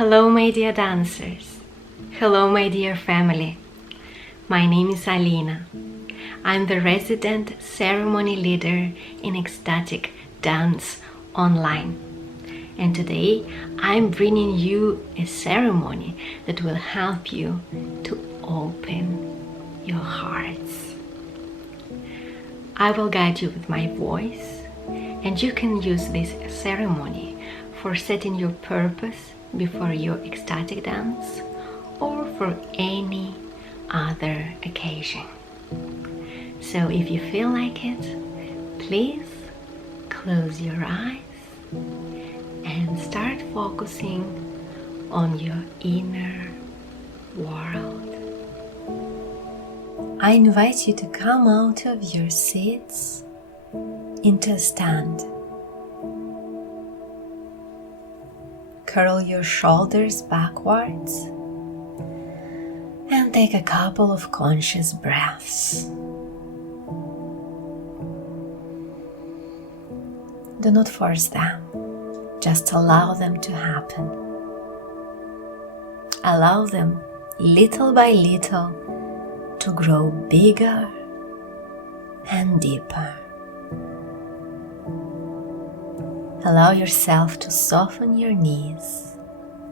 Hello, my dear dancers. Hello, my dear family. My name is Alena. I'm the resident ceremony leader in Ecstatic Dance Online. And today I'm bringing you a ceremony that will help you to open your hearts. I will guide you with my voice, and you can use this ceremony for setting your purpose before your ecstatic dance or for any other occasion. So if you feel like it, please close your eyes and start focusing on your inner world. I invite you to come out of your seats into a stand. Curl your shoulders backwards and take a couple of conscious breaths. Do not force them, just allow them to happen. Allow them little by little to grow bigger and deeper. Allow yourself to soften your knees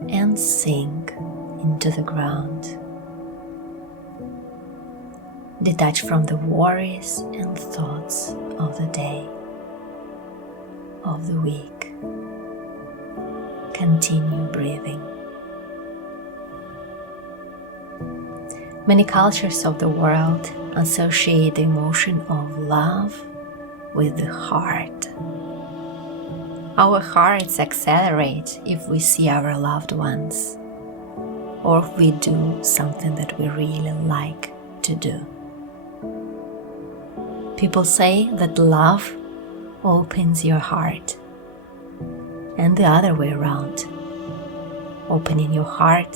and sink into the ground. Detach from the worries and thoughts of the day, of the week. Continue breathing. Many cultures of the world associate the emotion of love with the heart. Our hearts accelerate if we see our loved ones, or if we do something that we really like to do. People say that love opens your heart, and the other way around. Opening your heart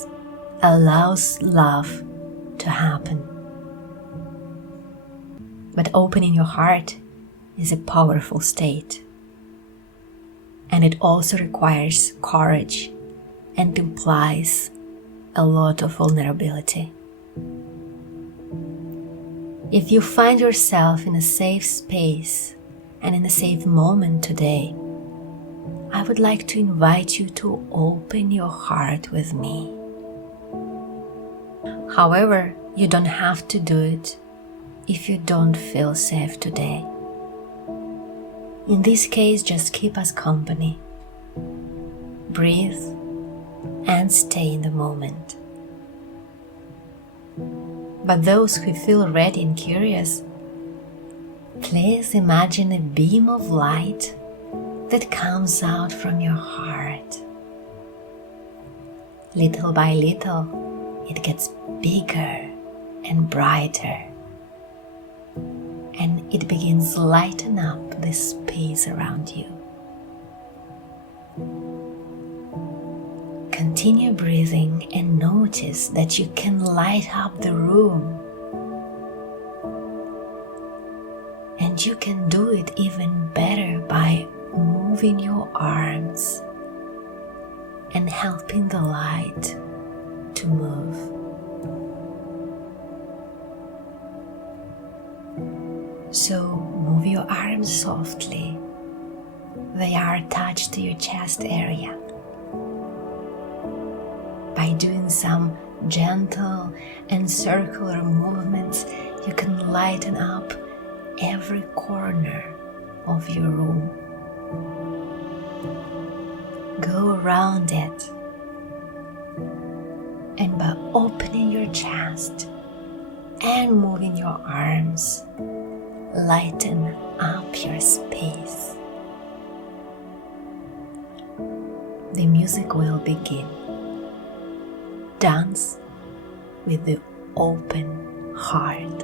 allows love to happen. But opening your heart is a powerful state. And it also requires courage and implies a lot of vulnerability. If you find yourself in a safe space and in a safe moment today, I would like to invite you to open your heart with me. However, you don't have to do it if you don't feel safe today. In this case, just keep us company. Breathe and stay in the moment. But those who feel ready and curious, please imagine a beam of light that comes out from your heart. Little by little, it gets bigger and brighter. And it begins lighting up the space around you. Continue breathing and notice that you can light up the room. And you can do it even better by moving your arms and helping the light to move. So move your arms softly. They are attached to your chest area. By doing some gentle and circular movements, you can lighten up every corner of your room. Go around it. And by opening your chest and moving your arms, lighten up your space. The music will begin. Dance with the open heart.